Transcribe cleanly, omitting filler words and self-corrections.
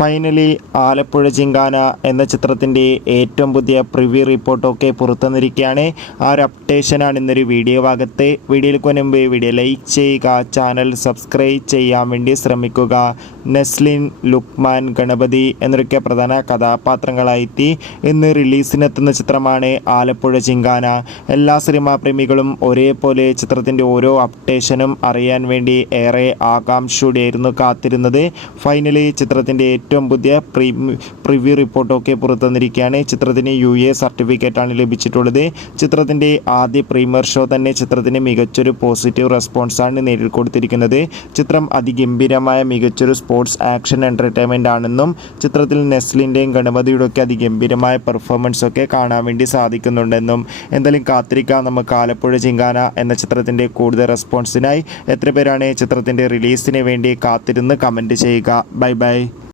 Finally Alappuzha ജിങ്കാന എന്ന ചിത്രത്തിൻ്റെ ഏറ്റവും പുതിയ പ്രിവ്യൂ റിപ്പോർട്ടൊക്കെ പുറത്തുവന്നിരിക്കുകയാണ്. ആ ഒരു അപ്ഡേഷനാണ് ഇന്നൊരു വീഡിയോ ഭാഗത്ത്. വീഡിയോയിൽ മുൻപ് വീഡിയോ ലൈക്ക് ചെയ്യുക, ചാനൽ സബ്സ്ക്രൈബ് ചെയ്യാൻ വേണ്ടി ശ്രമിക്കുക. നെസ്ലിൻ, ലുക്മാൻ, ഗണപതി എന്നൊക്കെ പ്രധാന കഥാപാത്രങ്ങളായി ഇന്ന് റിലീസിനെത്തുന്ന ചിത്രമാണ് ആലപ്പുഴ ജിങ്കാന. എല്ലാ സിനിമാ പ്രേമികളും ഒരേപോലെ ചിത്രത്തിൻ്റെ ഓരോ അപ്ഡേഷനും അറിയാൻ വേണ്ടി ഏറെ ആകാംക്ഷയോടെയായിരുന്നു കാത്തിരുന്നത്. ഫൈനലി ചിത്രത്തിൻ്റെ ഏറ്റവും പുതിയ പ്രിവ്യൂ റിപ്പോർട്ടൊക്കെ പുറത്തുവന്നിരിക്കുകയാണ്. ചിത്രത്തിന് UA സർട്ടിഫിക്കറ്റാണ് ലഭിച്ചിട്ടുള്ളത്. ചിത്രത്തിൻ്റെ ആദ്യ പ്രീമിയർ ഷോ തന്നെ ചിത്രത്തിന് മികച്ചൊരു പോസിറ്റീവ് റെസ്പോൺസാണ് നേടിക്കൊടുത്തിരിക്കുന്നത്. ചിത്രം അതിഗംഭീരമായ മികച്ചൊരു സ്പോർട്സ് ആക്ഷൻ എൻ്റർടൈൻമെൻ്റ് ആണെന്നും ചിത്രത്തിൽ നെസ്ലിൻ്റെയും ഗണപതിയുടെയൊക്കെ അതിഗംഭീരമായ പെർഫോമൻസ് ഒക്കെ കാണാൻ വേണ്ടി സാധിക്കുന്നുണ്ടെന്നും എന്തായാലും കാത്തിരിക്കാം നമുക്ക് ആലപ്പുഴ ജിങ്കാന എന്ന ചിത്രത്തിൻ്റെ കൂടുതൽ റെസ്പോൺസിനായി. എത്ര പേരാണ് ചിത്രത്തിൻ്റെ റിലീസിന് വേണ്ടി കാത്തിരുന്ന് കമൻറ്റ് ചെയ്യുക. Bye bye.